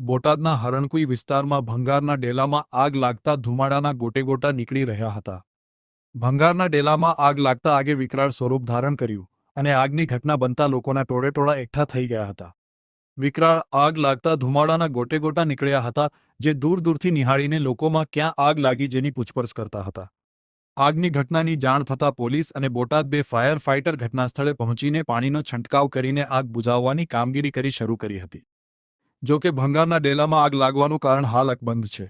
બોટાદના હરણકુઈ વિસ્તારમાં ભંગારના ડેલામાં આગ લાગતા ધુમાડાના ગોટેગોટા નીકળી રહ્યા હતા। ભંગારના ડેલામાં આગ લાગતા આગે વિકરાળ સ્વરૂપ ધારણ કર્યું અને આગની ઘટના બનતા લોકોના ટોળેટોળા એકઠા થઈ ગયા હતા। વિકરાળ આગ લાગતા ધુમાડાના ગોટેગોટા નીકળ્યા હતા, જે દૂર દૂરથી નિહાળીને લોકોમાં ક્યાં આગ લાગી જેની પૂછપરછ કરતા હતા। આગની ઘટનાની જાણ થતાં પોલીસ અને બોટાદ 2 ફાયર ફાઇટર ઘટનાસ્થળે પહોંચીને પાણીનો છંટકાવ કરીને આગ બુઝાવવાની કામગીરી શરૂ કરી હતી। જો કે ભંગારના ડેલામાં આગ લાગવાનું કારણ હાલ અકબંધ છે।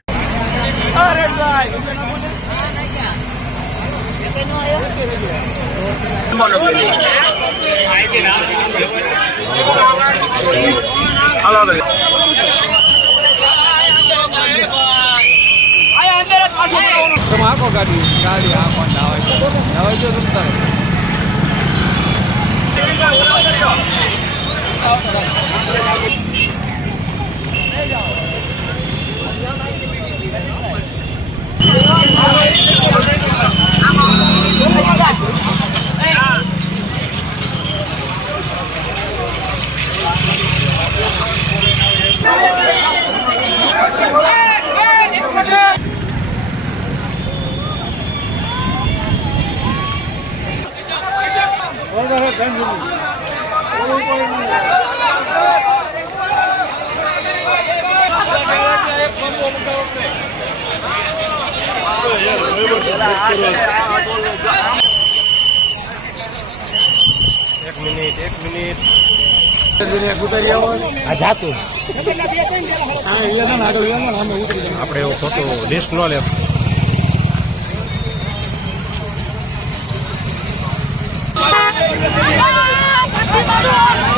एक मिनट આપણે એવો ખોટો રિસ્ક ન લે। Kasih baru.